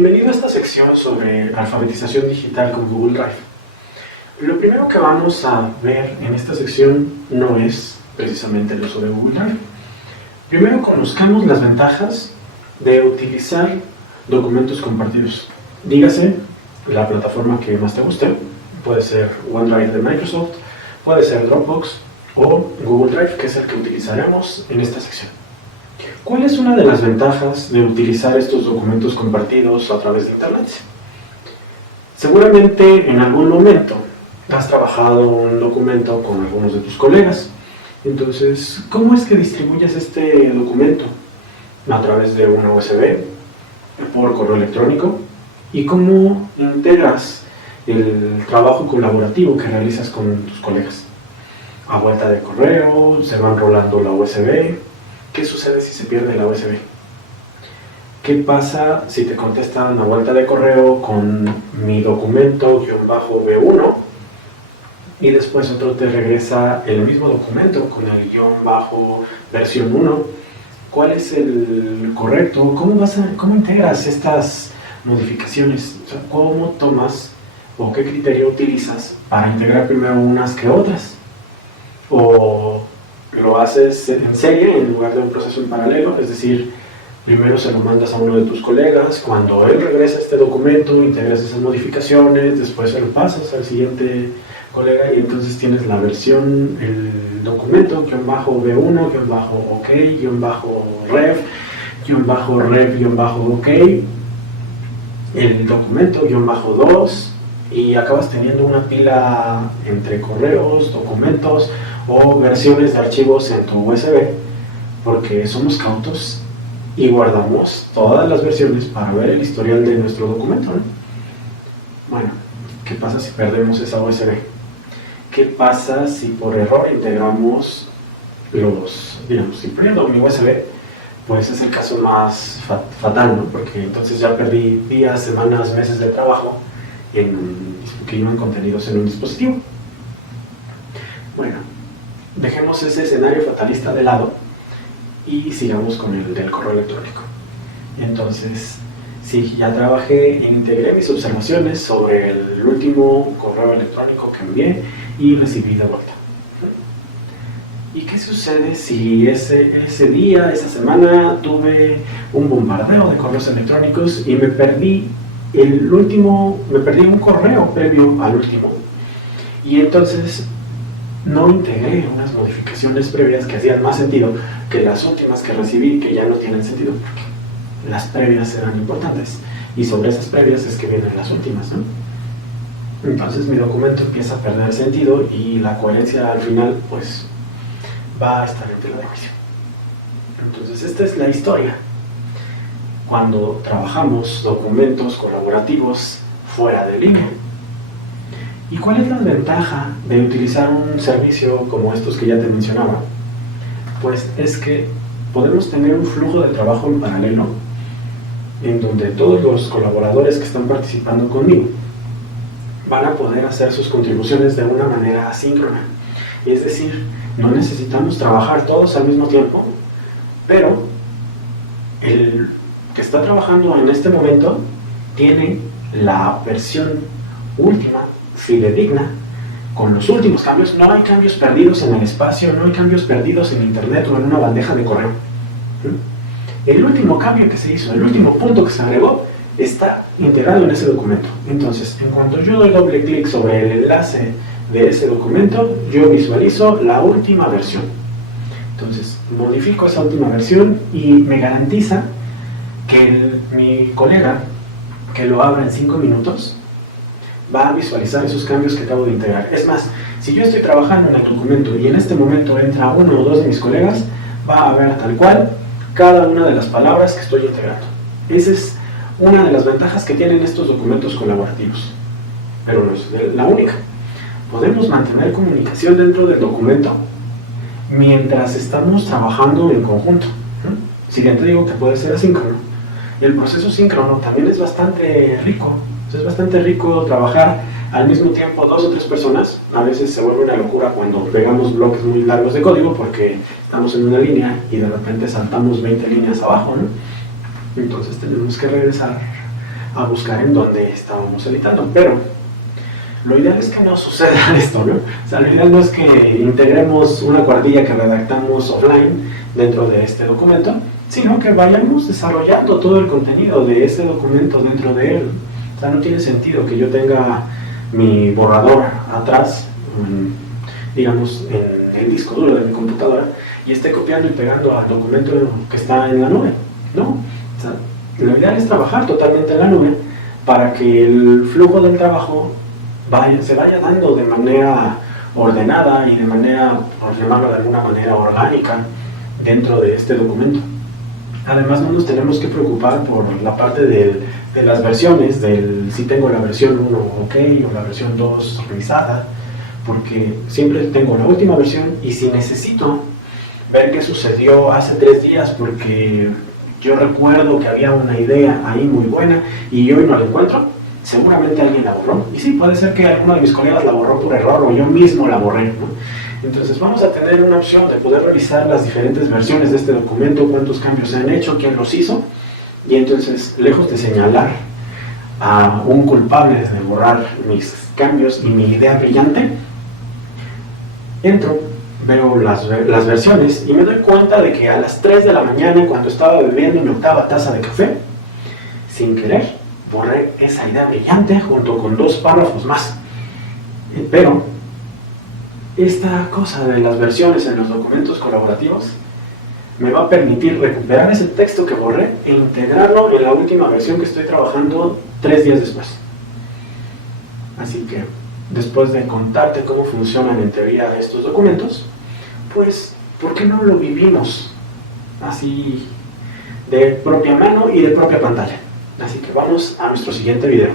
Bienvenido a esta sección sobre alfabetización digital con Google Drive. Lo primero que vamos a ver en esta sección no es precisamente el uso de Google Drive. Primero conozcamos las ventajas de utilizar documentos compartidos. Dígase la plataforma que más te guste, puede ser OneDrive de Microsoft, puede ser Dropbox o Google Drive, que es el que utilizaremos en esta sección. ¿Cuál es una de las ventajas de utilizar estos documentos compartidos a través de Internet? Seguramente en algún momento has trabajado un documento con algunos de tus colegas. Entonces, ¿cómo es que distribuyes este documento? A través de una USB, por correo electrónico, y cómo integras el trabajo colaborativo que realizas con tus colegas. A vuelta de correo, se van rolando la USB. ¿Qué sucede si se pierde la USB? ¿Qué pasa si te contestan a vuelta de correo con mi documento-B1 y después otro te regresa el mismo documento con el versión 1? ¿Cuál es el correcto? ¿Cómo integras estas modificaciones? O sea, ¿cómo tomas o qué criterio utilizas para integrar primero unas que otras? ¿O lo haces en serie en lugar de un proceso en paralelo? Es decir, primero se lo mandas a uno de tus colegas, cuando él regresa este documento, integras esas modificaciones, después se lo pasas al siguiente colega y entonces tienes la versión, el documento, B1, OK, rev, OK, el documento, -2, y acabas teniendo una pila entre correos, documentos o versiones de archivos en tu USB, porque somos cautos y guardamos todas las versiones para ver el historial de nuestro documento, ¿no? Bueno, ¿qué pasa si perdemos esa USB? ¿Qué pasa si por error integramos si pierdo mi USB? Pues es el caso más fatal, ¿no? Porque entonces ya perdí días, semanas, meses de trabajo que iban contenidos en un dispositivo. Bueno, dejemos ese escenario fatalista de lado y sigamos con el del correo electrónico. Entonces, sí, ya trabajé e integré mis observaciones sobre el último correo electrónico que envié y recibí de vuelta. ¿Y qué sucede si ese día, esa semana, tuve un bombardeo de correos electrónicos y me perdí un correo previo al último? Y entonces no integré unas modificaciones previas que hacían más sentido que las últimas que recibí, que ya no tienen sentido, porque las previas eran importantes, y sobre esas previas es que vienen las últimas, ¿no? Entonces mi documento empieza a perder sentido y la coherencia al final, pues, va a estar en tela de juicio. Entonces esta es la historia cuando trabajamos documentos colaborativos fuera de línea. ¿Y cuál es la ventaja de utilizar un servicio como estos que ya te mencionaba? Pues es que podemos tener un flujo de trabajo en paralelo en donde todos los colaboradores que están participando conmigo van a poder hacer sus contribuciones de una manera asíncrona. Es decir, no necesitamos trabajar todos al mismo tiempo, pero el que está trabajando en este momento tiene la versión última, fidedigna, con los últimos cambios. No hay cambios perdidos en el espacio, no hay cambios perdidos en internet o en una bandeja de correo. El último cambio que se hizo, el último punto que se agregó, está integrado en ese documento. Entonces, en cuanto yo doy doble clic sobre el enlace de ese documento, yo visualizo la última versión. Entonces, modifico esa última versión y me garantiza que mi colega, que lo abra en 5 minutos, va a visualizar esos cambios que acabo de integrar. Es más, si yo estoy trabajando en el documento y en este momento entra uno o dos de mis colegas, va a ver tal cual cada una de las palabras que estoy integrando. Esa es una de las ventajas que tienen estos documentos colaborativos, pero no es la única. Podemos mantener comunicación dentro del documento mientras estamos trabajando en conjunto. Si bien te digo que puede ser asíncrono, el proceso síncrono también es bastante rico. Es bastante rico trabajar al mismo tiempo 2 o 3 personas. A veces se vuelve una locura cuando pegamos bloques muy largos de código porque estamos en una línea y de repente saltamos 20 líneas abajo, ¿no? Entonces tenemos que regresar a buscar en dónde estábamos editando. Pero lo ideal es que no suceda esto, ¿no? O sea, lo ideal no es que integremos una cuartilla que redactamos offline dentro de este documento, sino que vayamos desarrollando todo el contenido de ese documento dentro de él. O sea, no tiene sentido que yo tenga mi borrador atrás, digamos, en el disco duro de mi computadora y esté copiando y pegando al documento que está en la nube, ¿no? O sea, lo ideal es trabajar totalmente en la nube para que el flujo del trabajo se vaya dando de manera ordenada y de manera, por llamarlo de alguna manera, orgánica dentro de este documento. Además, no nos tenemos que preocupar por la parte de las versiones, si tengo la versión 1 ok o la versión 2 revisada, porque siempre tengo la última versión y si necesito ver qué sucedió hace 3 días porque yo recuerdo que había una idea ahí muy buena y hoy no la encuentro, seguramente alguien la borró. Y sí, puede ser que alguno de mis colegas la borró por error o yo mismo la borré, ¿no? Entonces vamos a tener una opción de poder revisar las diferentes versiones de este documento, cuántos cambios se han hecho, quién los hizo, y entonces, lejos de señalar a un culpable de borrar mis cambios y mi idea brillante, entro, veo las versiones y me doy cuenta de que a las 3 de la mañana, cuando estaba bebiendo mi 8ª taza de café, sin querer, borré esa idea brillante junto con 2 párrafos más. Pero esta cosa de las versiones en los documentos colaborativos me va a permitir recuperar ese texto que borré e integrarlo en la última versión que estoy trabajando 3 días después. Así que, después de contarte cómo funcionan en teoría estos documentos, pues, ¿por qué no lo vivimos así de propia mano y de propia pantalla? Así que vamos a nuestro siguiente video.